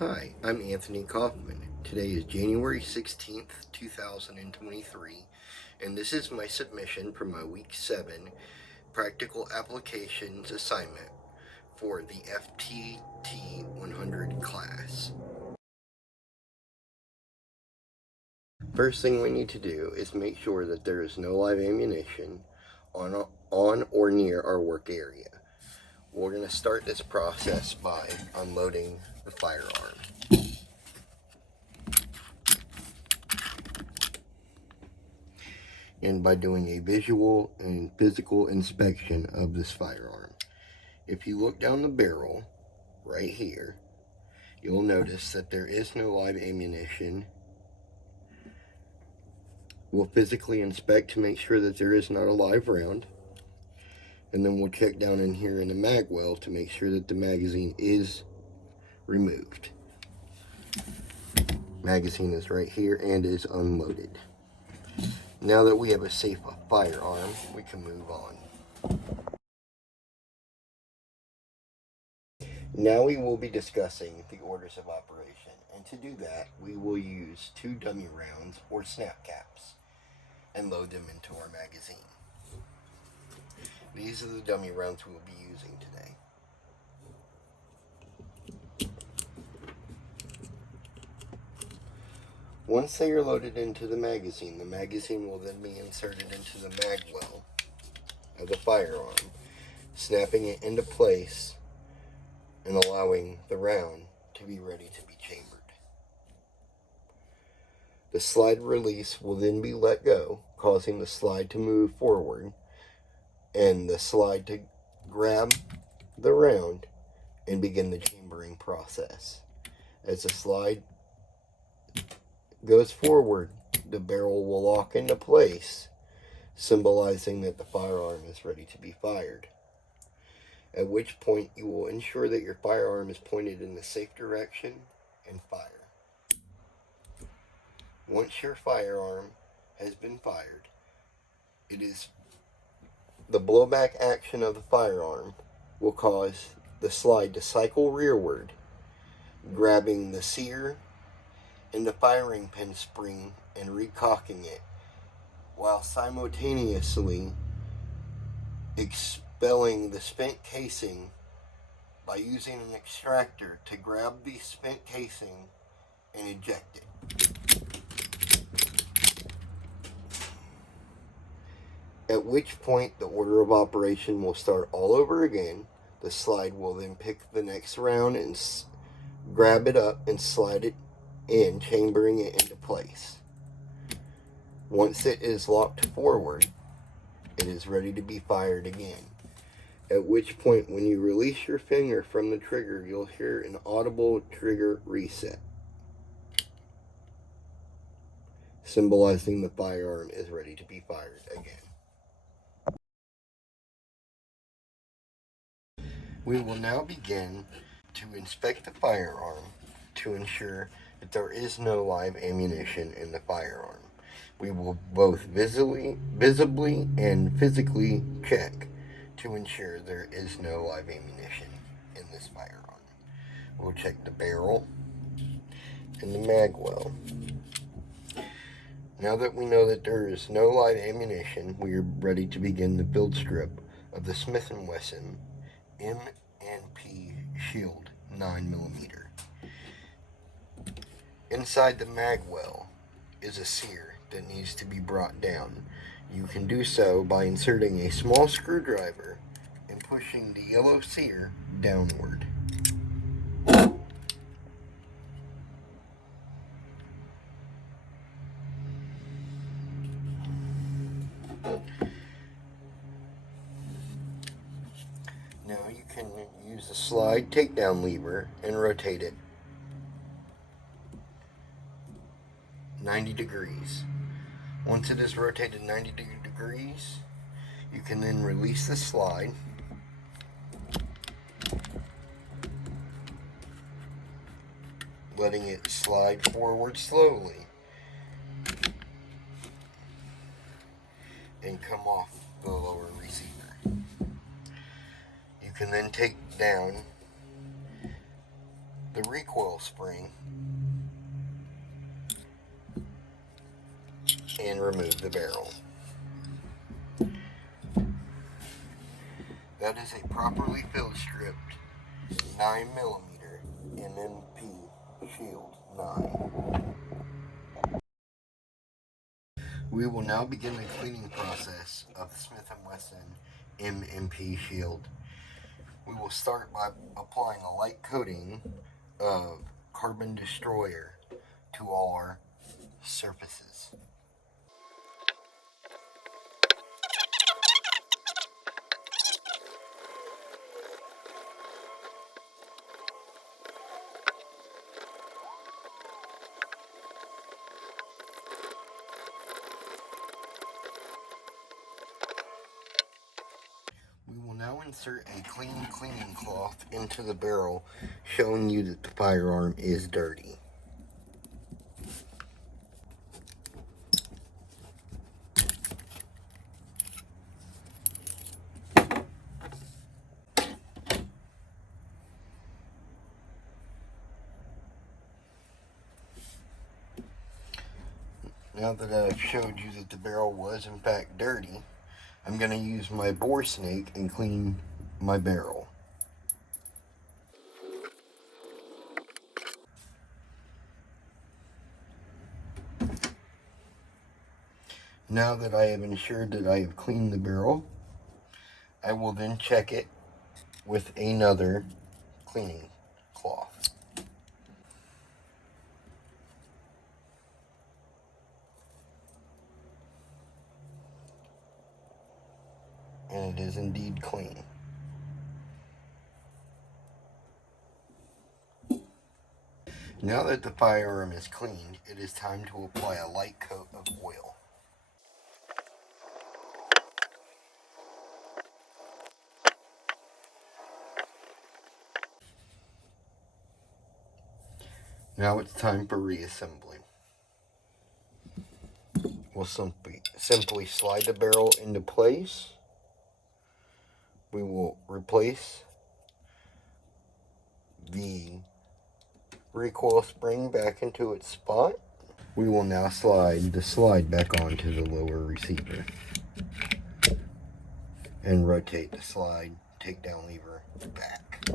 Hi, I'm Anthony Kaufman. Today is January 16th, 2023, and this is my submission for my Week 7 Practical Applications assignment for the FTT 100 class. First thing we need to do is make sure that there is no live ammunition on or near our work area. We're going to start this process by unloading the firearm. And by doing a visual and physical inspection of this firearm. If you look down the barrel right here, you'll notice that there is no live ammunition. We'll physically inspect to make sure that there is not a live round. And then we'll check down in here in the mag well to make sure that the magazine is removed. Magazine is right here and is unloaded. Now that we have a safe firearm, we can move on. Now we will be discussing the orders of operation, and to do that, we will use 2 dummy rounds or snap caps and load them into our magazine. These are the dummy rounds we will be using today. Once they are loaded into the magazine will then be inserted into the mag well of the firearm, snapping it into place and allowing the round to be ready to be chambered. The slide release will then be let go, causing the slide to move forward and the slide to grab the round and begin the chambering process. As the slide goes forward, the barrel will lock into place, symbolizing that the firearm is ready to be fired. At which point you will ensure that your firearm is pointed in the safe direction and fire. Once your firearm has been fired, it is the blowback action of the firearm will cause the slide to cycle rearward, grabbing the sear and the firing pin spring and recocking it, while simultaneously expelling the spent casing by using an extractor to grab the spent casing and eject it. At which point the order of operation will start all over again. The slide will then pick the next round and grab it up and slide it in, chambering it into place. Once it is locked forward, it is ready to be fired again. At which point, when you release your finger from the trigger, you'll hear an audible trigger reset, symbolizing the firearm is ready to be fired again. We will now begin to inspect the firearm to ensure that there is no live ammunition in the firearm. We will both visibly and physically check to ensure there is no live ammunition in this firearm. We'll check the barrel and the mag well. Now that we know that there is no live ammunition, we are ready to begin the build strip of the Smith & Wesson M&P Shield 9mm. Inside the mag well is a sear that needs to be brought down. You can do so by inserting a small screwdriver and pushing the yellow sear downward. Now you can use the slide takedown lever and rotate it 90 degrees. Once it is rotated 90 degrees, you can then release the slide letting it slide forward slowly and come off the lower receiver. You can then take down the recoil spring and remove the barrel. That is a properly field stripped 9mm MMP Shield 9. We will now begin the cleaning process of the Smith & Wesson MMP Shield. We will start by applying a light coating of Carbon Destroyer to all our surfaces. We will now insert a clean cleaning cloth into the barrel, showing you that the firearm is dirty. Now that I've showed you that the barrel was in fact dirty, I'm going to use my bore snake and clean my barrel. Now that I have ensured that I have cleaned the barrel, I will then check it with another cleaning cloth. And it is indeed clean. Now that the firearm is cleaned, it is time to apply a light coat of oil. Now it's time for reassembly. We'll simply slide the barrel into place. We will replace the recoil spring back into its spot. We will now slide the slide back onto the lower receiver and rotate the slide takedown lever back.